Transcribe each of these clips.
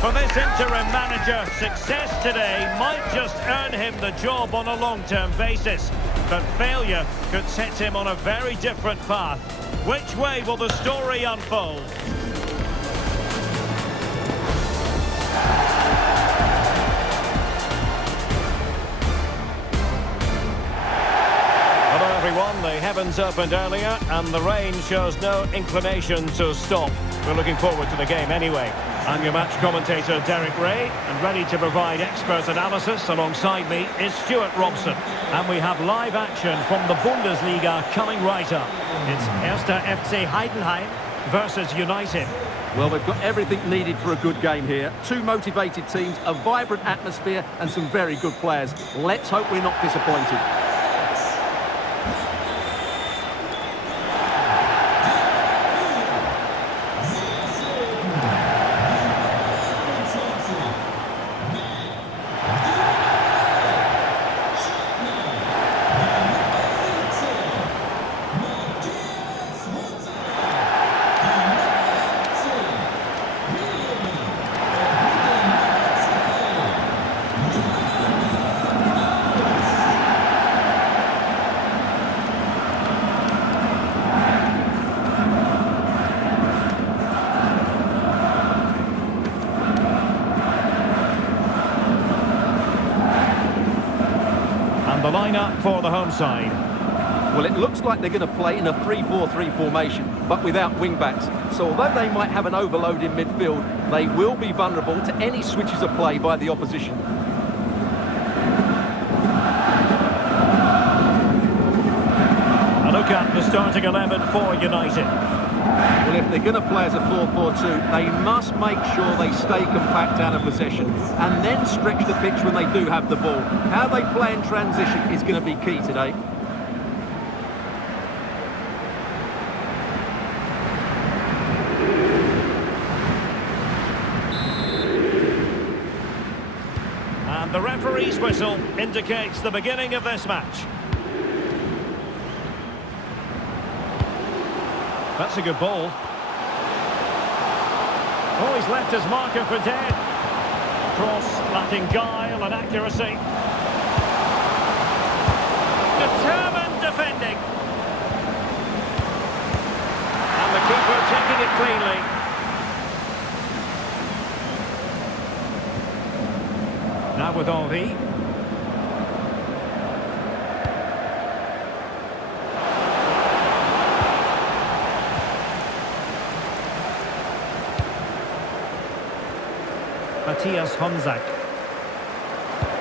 For this interim manager, success today might just earn him the job on a long-term basis. But failure could set him on a very different path. Which way will the story unfold? Hello everyone, the heavens opened earlier and the rain shows no inclination to stop. We're looking forward to the game anyway. I'm your match commentator Derek Ray, and ready to provide expert analysis alongside me is Stuart Robson. And we have live action from the Bundesliga coming right up. It's 1. FC Heidenheim versus United. Well, we've got everything needed for a good game here. Two motivated teams, a vibrant atmosphere and some very good players. Let's hope we're not disappointed. The lineup for the home side. Well, it looks like they're going to play in a 3-4-3 formation, but without wing-backs. So although they might have an overload in midfield, they will be vulnerable to any switches of play by the opposition. A look at the starting 11 for United. Well, if they're going to play as a 4-4-2, they must make sure they stay compact out of possession and then stretch the pitch when they do have the ball. How they play in transition is going to be key today. And the referee's whistle indicates the beginning of this match. That's a good ball. Oh, he's left his marker for dead. Cross lacking guile and accuracy. Determined defending. And the keeper taking it cleanly. Now with Henry. Matthias Honzak.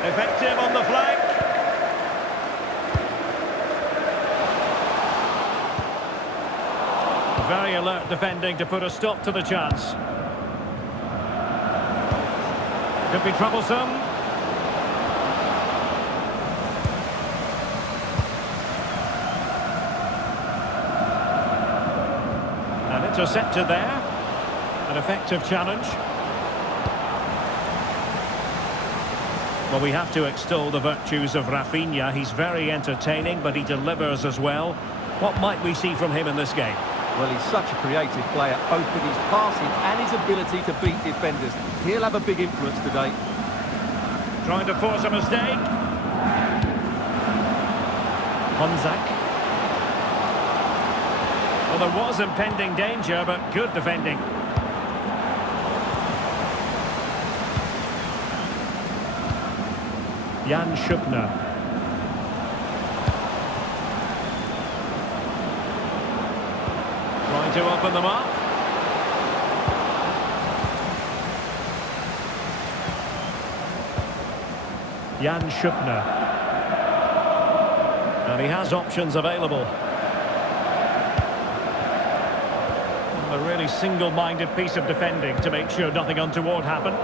Effective on the flank. Very alert defending to put a stop to the chance. Could be troublesome. And intercepted there. An effective challenge. Well, we have to extol the virtues of Rafinha. He's very entertaining, but he delivers as well. What might we see from him in this game? Well, he's such a creative player, both with his passing and his ability to beat defenders. He'll have a big influence today. Trying to force a mistake. Honzak. Well, there was impending danger, but good defending. Jan Schupner. Trying to open them up. Jan Schupner. And he has options available. A really single-minded piece of defending to make sure nothing untoward happened.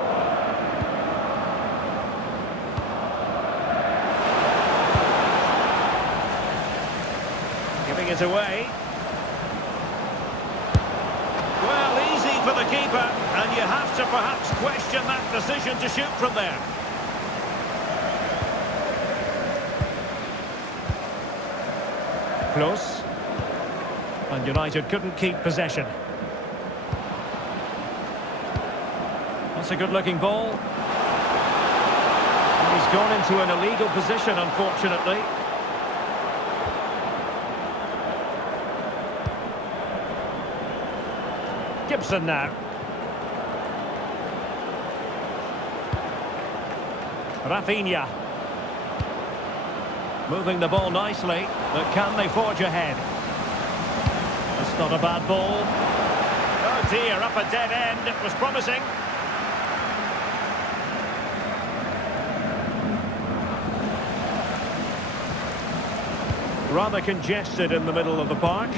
Giving it away. Well, easy for the keeper, and you have to perhaps question that decision to shoot from there. Close. And United couldn't keep possession. That's a good-looking ball. And he's gone into an illegal position, unfortunately. Gibson now. Rafinha. Moving the ball nicely, but can they forge ahead? That's not a bad ball. Oh dear, up a dead end. It was promising. Rather congested in the middle of the park.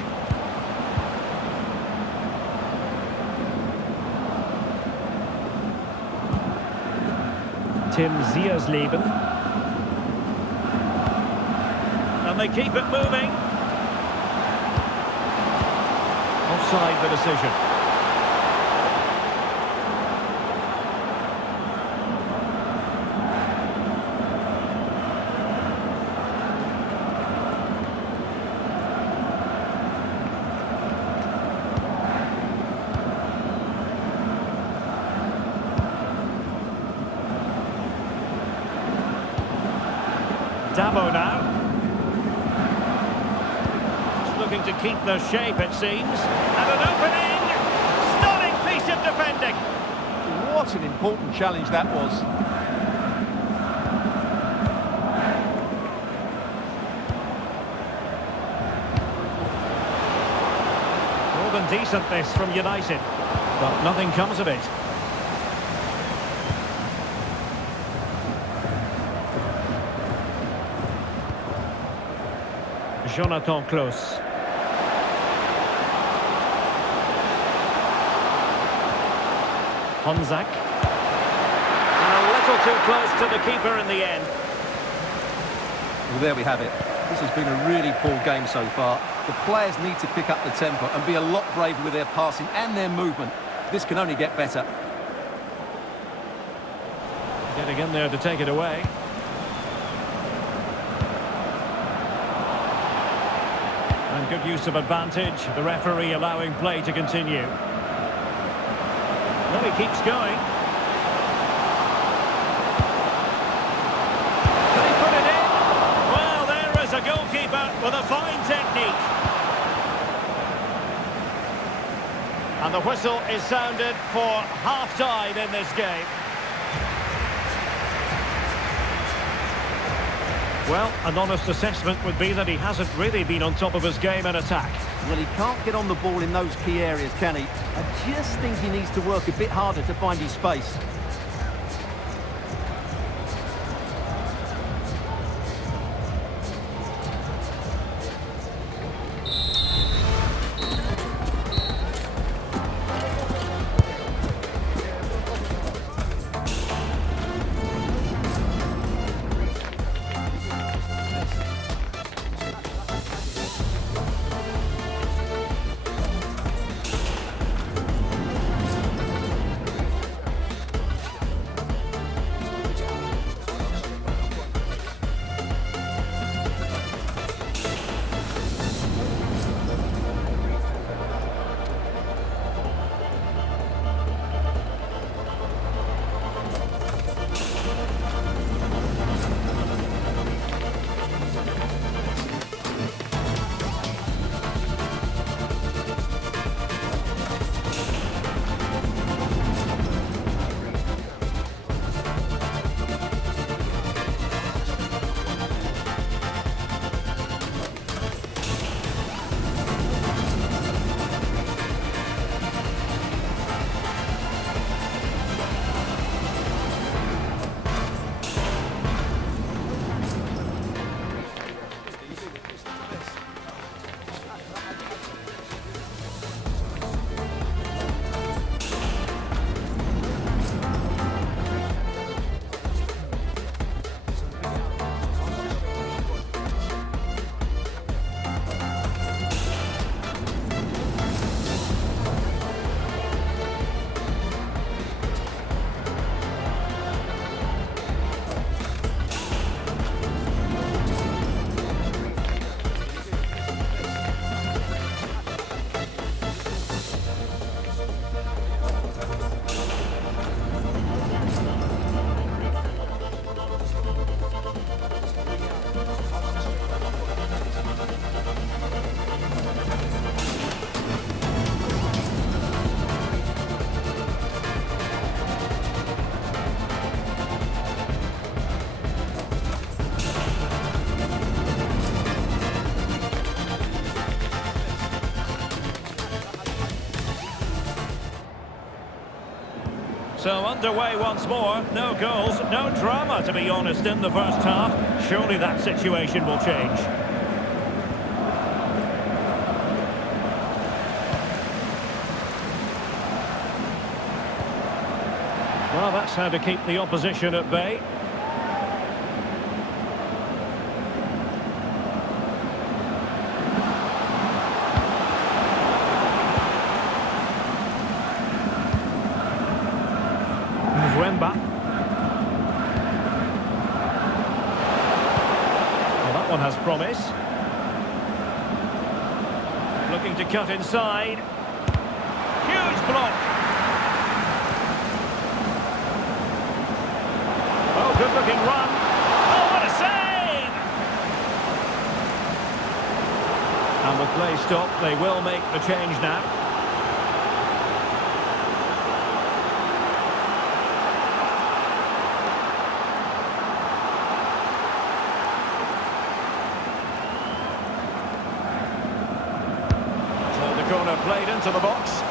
Tim Ziersleben. And they keep it moving. Offside the decision. Dabo now. Just looking to keep the shape, it seems. And an opening! Stunning piece of defending! What an important challenge that was. More than decent this from United. But nothing comes of it. Jonathan Klaus. Honzak. And a little too close to the keeper in the end. Well, there we have it. This has been a really poor game so far. The players need to pick up the tempo and be a lot braver with their passing and their movement. This can only get better. Getting in there to take it away. And good use of advantage. The referee allowing play to continue. Well, he keeps going. Can he put it in? Well, there is a goalkeeper with a fine technique. And the whistle is sounded for half-time in this game. Well, an honest assessment would be that he hasn't really been on top of his game in attack. Well, he can't get on the ball in those key areas, can he? I just think he needs to work a bit harder to find his space. So underway once more. No goals, no drama, to be honest, in the first half. Surely that situation will change. Well, that's how to keep the opposition at bay. Well, that one has promise. Looking to cut inside. Huge block. Oh, good-looking run. Oh, what a save! And with play stopped, they will make the change now. Corner played into the box,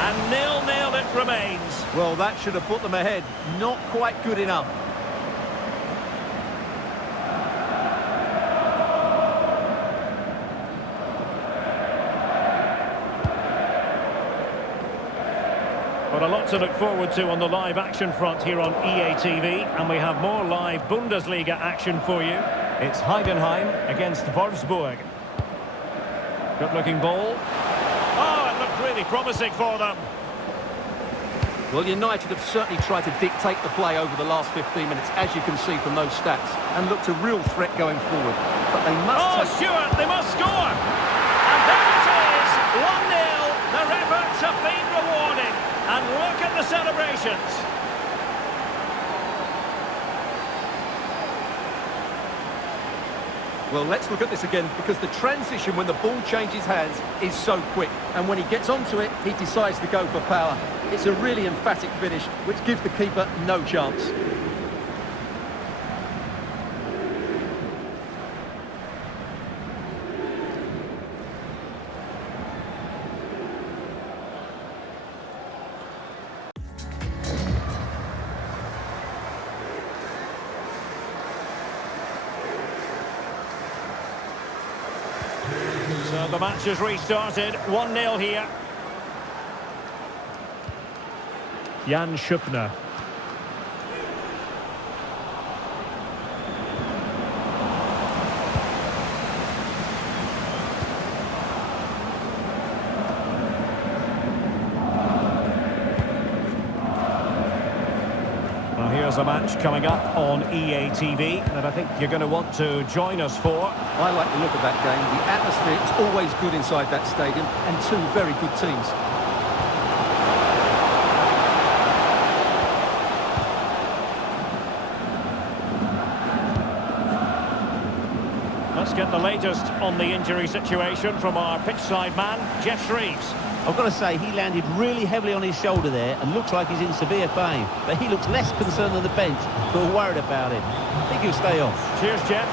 and 0-0 it remains. Well, that should have put them ahead. Not quite good enough. But a lot to look forward to on the live action front here on EA TV, and we have more live Bundesliga action for you. It's Heidenheim against Wolfsburg. Good-looking ball. Oh, it looked really promising for them. Well, United have certainly tried to dictate the play over the last 15 minutes, as you can see from those stats, and looked a real threat going forward. But they must... Oh, Stewart, they must score! And there it is, 1-0. Their efforts have been rewarded. And look at the celebrations. Well, let's look at this again, because the transition when the ball changes hands is so quick. And when he gets onto it, he decides to go for power. It's a really emphatic finish, which gives the keeper no chance. So the match has restarted, 1-0 here. Jan Schupner. Well, here's a match coming up on EA TV that I think you're going to want to join us for. I like the look of that game. The atmosphere is always good inside that stadium, and two very good teams. Let's get the latest on the injury situation from our pitchside man, Jeff Shreves. I've got to say, he landed really heavily on his shoulder there and looks like he's in severe pain. But he looks less concerned than the bench, who are worried about him. I think he'll stay off. Cheers, Jeff.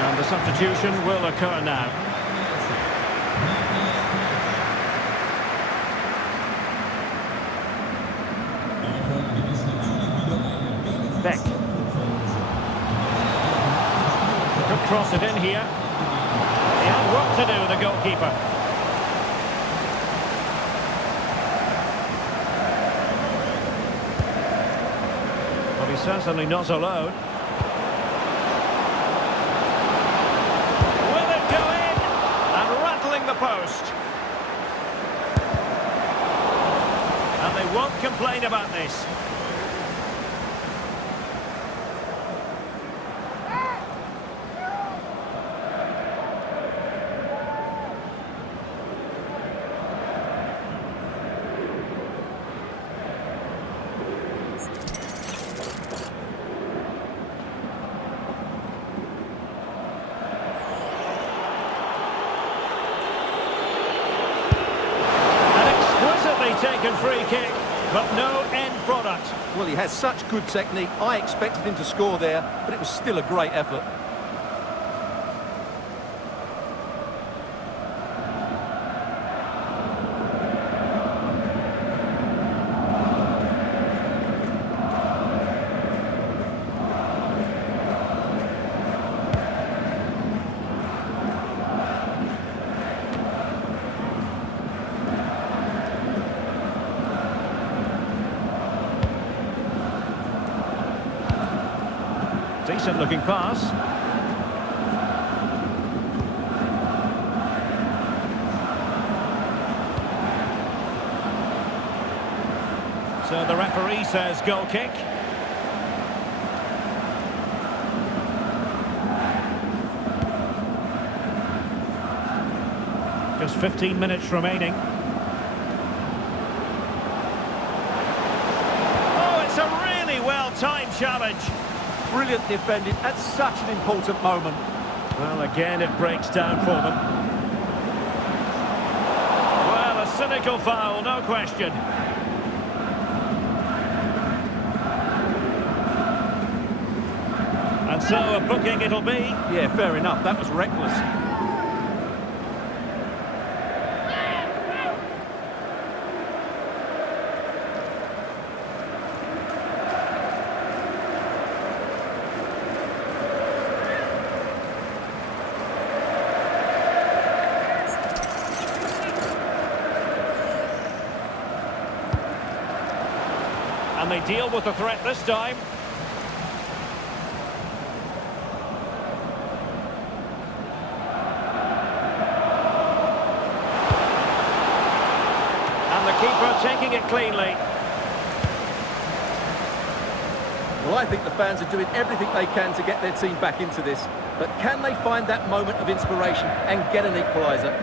And the substitution will occur now. Beck. Could cross it in here. He had work to do, the goalkeeper. But he's certainly not alone. Will it go in? And rattling the post. And they won't complain about this. Taken free kick, but no end product. Well, he has such good technique. I expected him to score there, but it was still a great effort. Decent looking pass. So the referee says goal kick. Just 15 minutes remaining. Oh, it's a really well-timed challenge. Brilliant defending at such an important moment. Well, again, it breaks down for them. Well, a cynical foul, no question. And so a booking it'll be. Yeah, fair enough. That was reckless. And they deal with the threat this time. And the keeper taking it cleanly. Well, I think the fans are doing everything they can to get their team back into this. But can they find that moment of inspiration and get an equaliser?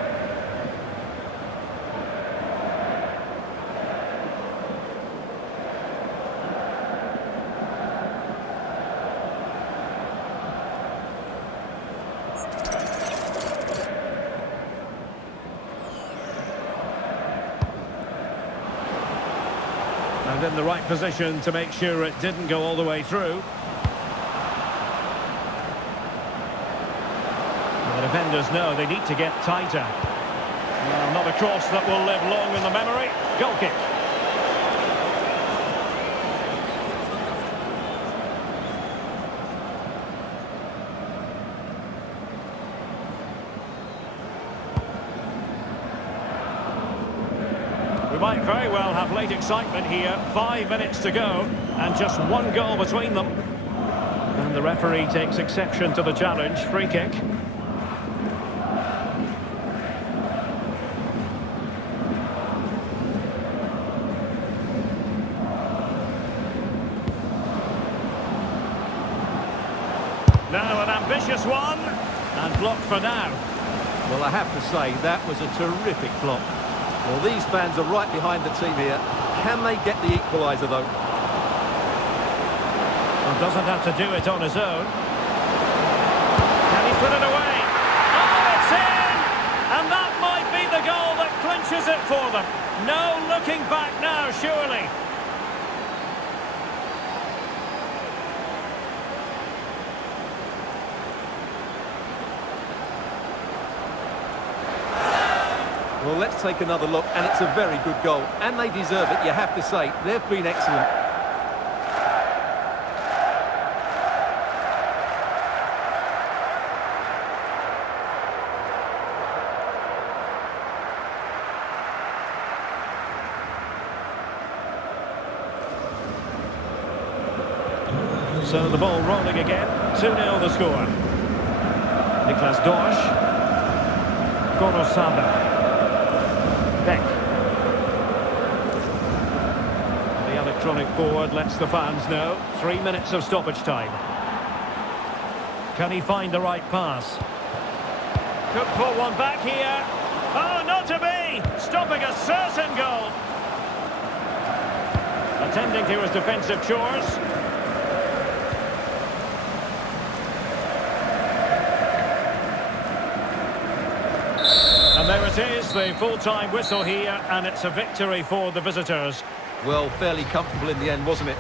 And in the right position to make sure it didn't go all the way through. The defenders know they need to get tighter. Well, not a cross that will live long in the memory. Goal kick. We might very well have late excitement here. 5 minutes to go and just one goal between them. And the referee takes exception to the challenge. Free kick. Now an ambitious one, and blocked for now. Well, I have to say, that was a terrific block. Well, these fans are right behind the team here. Can they get the equaliser, though? Well, doesn't have to do it on his own. Can he put it away? Oh, it's in! And that might be the goal that clinches it for them. No looking back now, surely. Well, let's take another look, and it's a very good goal. And they deserve it, you have to say. They've been excellent. So the ball rolling again. 2-0 the score. Niklas Dorsch. Gorosaba. Beck. The electronic board lets the fans know. 3 minutes of stoppage time. Can he find the right pass? Could pull one back here. Oh, not to be! Stopping a certain goal. Attending to his defensive chores. And there it is, the full-time whistle here, and it's a victory for the visitors. Well, fairly comfortable in the end, wasn't it?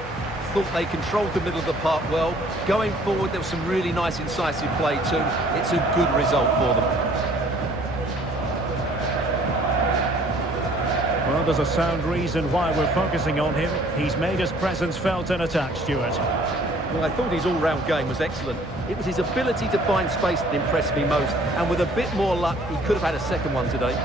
Thought they controlled the middle of the park well. Going forward, there was some really nice, incisive play too. It's a good result for them. Well, there's a sound reason why we're focusing on him. He's made his presence felt in attack, Stuart. Well, I thought his all-round game was excellent. It was his ability to find space that impressed me most. And with a bit more luck, he could have had a second one today.